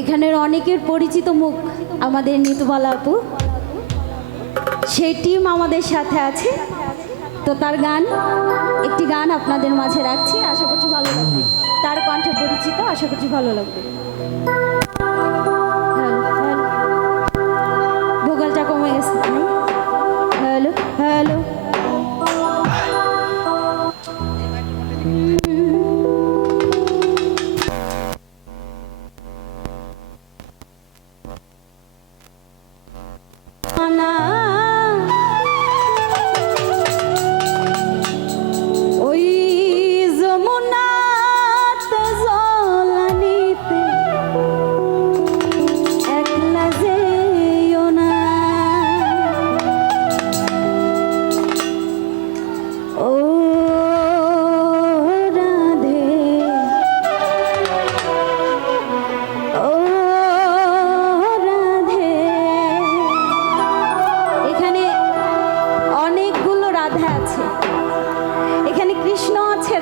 এখানের অনেকের পরিচিত মুখ আমাদের নিতুবালা আপু, সেই টিম আমাদের সাথে আছে। তো তার গান, একটি গান আপনাদের মাঝে রাখছি, আশা করছি ভালো লাগবে। তার কণ্ঠে পরিচিত, আশা করছি ভালো লাগবে। ভোকালটা কমে গেছে। হ্যালো হ্যালো,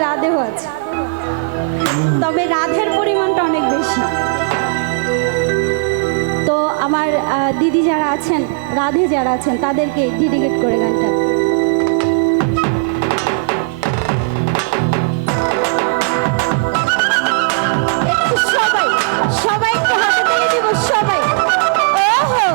রাধেও আছে, তবে রাধের পরিমাণটা অনেক বেশি। তো আমার দিদি যারা আছেন, রাধে যারা আছেন, তাদেরকে ডেডিকেট করে গানটা। সবাই সবাই একটু হাতে দিয়ে দিব, সবাই। ওহো,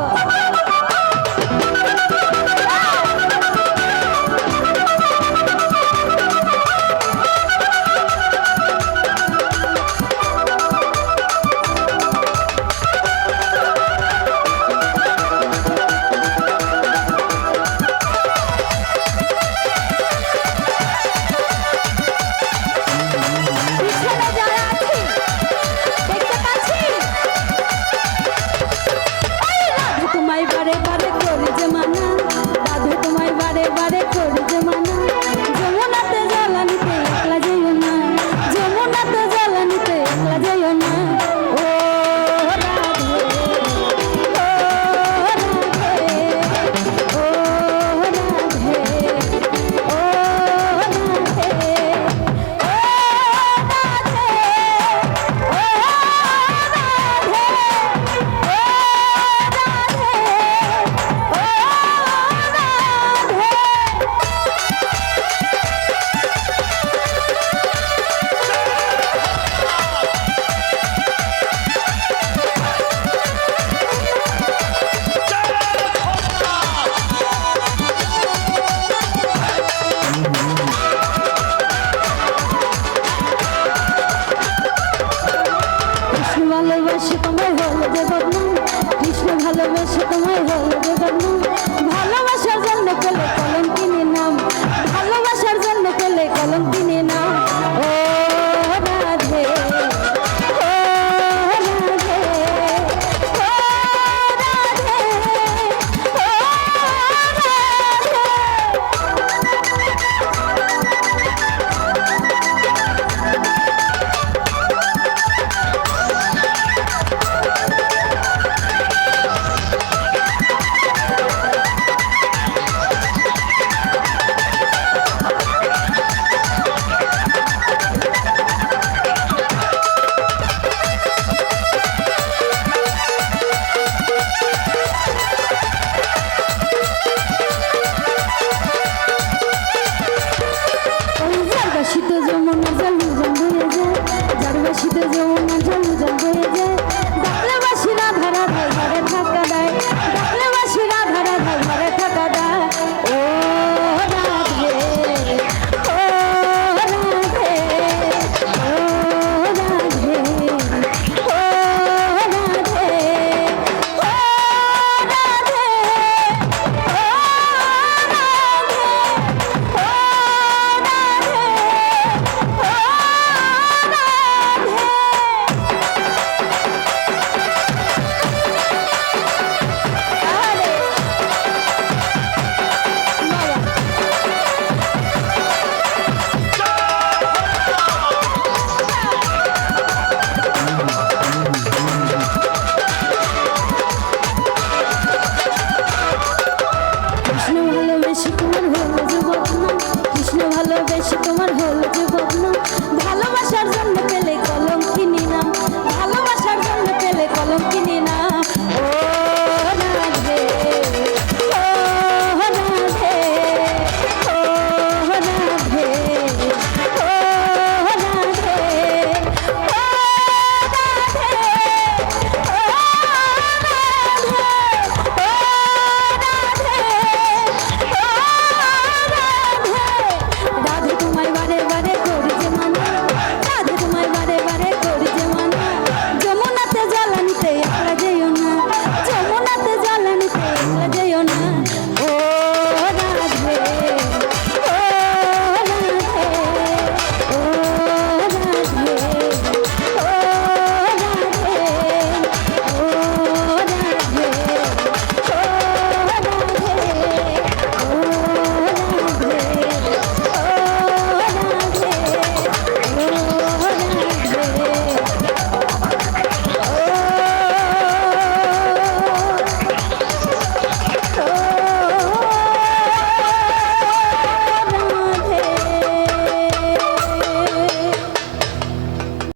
ভালোবাসে তোমায় হলো যে বদনাম, কৃষ্ণ ভালোবাসে তোমায় হলো